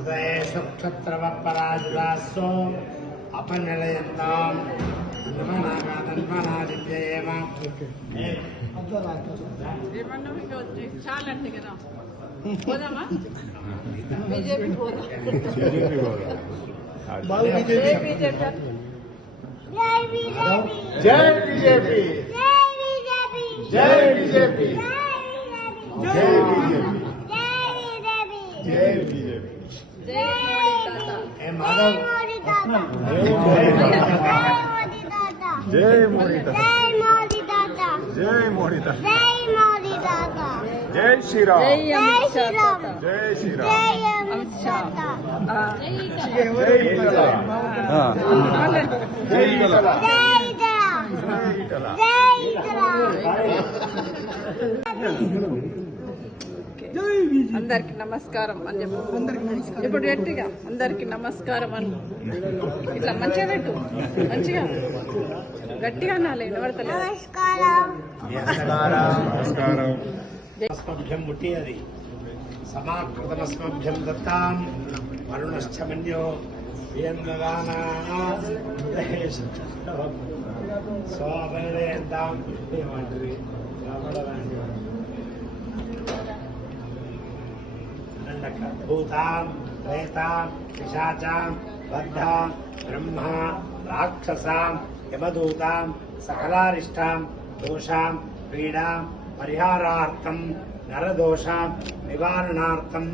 హృదయేషు క్షత్రవపరాజితాస్సు అపనిలయంతాం తన్మనాదిత్యేమ ఏమన్నా మీకు వచ్చి చాలంటే కదా పోదామా బీజేపీ పోదాం జై బీజేపీ జై బీజేపీ జై బీజేపీ జై જય મોદી દાદા જય મોદી દાદા જય શ્રી રામ જય શ્રી રામ જય શ્રી રામ જય જય જય જય అందరికి నమస్కారం అని చెప్పు ఇప్పుడు గట్టిగా అందరికి నమస్కారం అని ఇట్లా మంచిగా పెట్టు మంచిగా గట్టిగా అనాలి వినబడతలేదు నమస్కారం స్మభ్యం ముట్టి అది సమాకృతమస్మభ్యం దత్తాం వరుణశ్చ మన్యో స్వాపనిలయంతాం ఏమంటారు भूतां, प्रेतां, पिशाचां, बद्धां, ब्रह्मा, राक्षसां, यमदूतां सकलारिष्टां दोषां, पीडां, परिहारार्थं, नरदोषां, निवारणार्थं,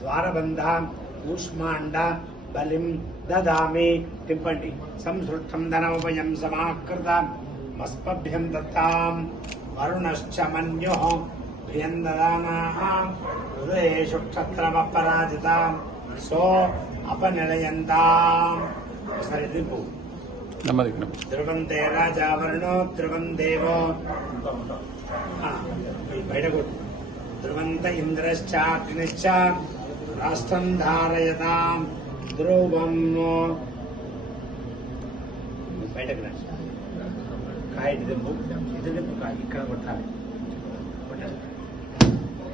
द्वारबन्धां, कूष्माण्डां, बलिं ददामि टिप्पण्णि संसृष्टं दत्तां, वरुणश्च मन्युः। భియం దదానాం హృదయేషు క్షత్రమపరాజితాం సో అపనిలయంతాం ఒకసారి దింపు ధ్రువంతే రాజా వరుణో ధ్రువం దేవో ఆ, ఈ బయట కొట్టు. ధ్రువంత ఇంద్రశ్చాగ్నిశ్చ రాష్ట్రం ధారయతాం ధ్రువం బయటకు రండి కాయ దింపు ఇటు దింపు కాయ. ఇక్కడ కొట్టాలి. కొట్టాలి.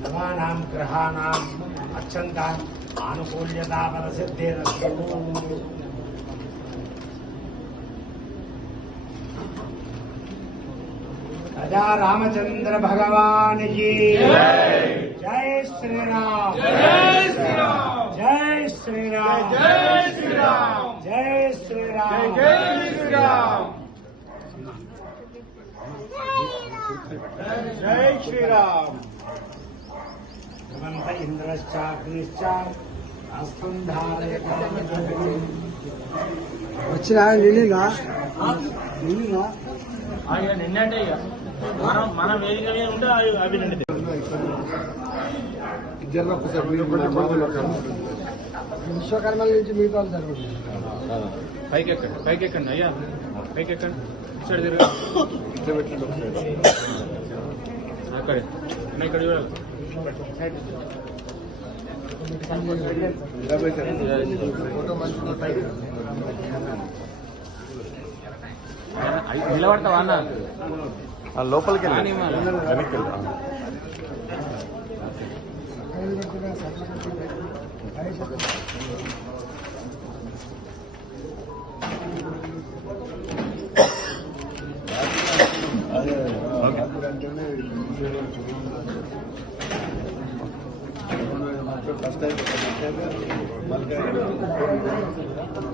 नवानां ग्रहाणाम् अत्यन्ता आनुकूल्यतापदसिद्धेन राजा रामचंद्र भगवान जी जय श्री जय श्री राम जय श्री राम जय श्री राम जय श्री राम जय श्री राम जय श्री राम హస్తం ధారయతాం వచ్చినా నిన్న నిన్న ఆయన నిన్నటే ఇక. మనం మన వేదిక మీద ఉంటే అవి అవి నిండి విశ్వకర్మల నుంచి మిగతా జరుగుతుంది పైకి ఎక్కండి పైకి ఎక్కండి అయ్యా. పైకి ఎక్కండి ఇచ్చాడు తిరుగు. అక్కడే. ఇక్కడ చూడాలి నిలబడతావా అన్న? లోపలికి. వెనక్కి ఫస్ట్ టైం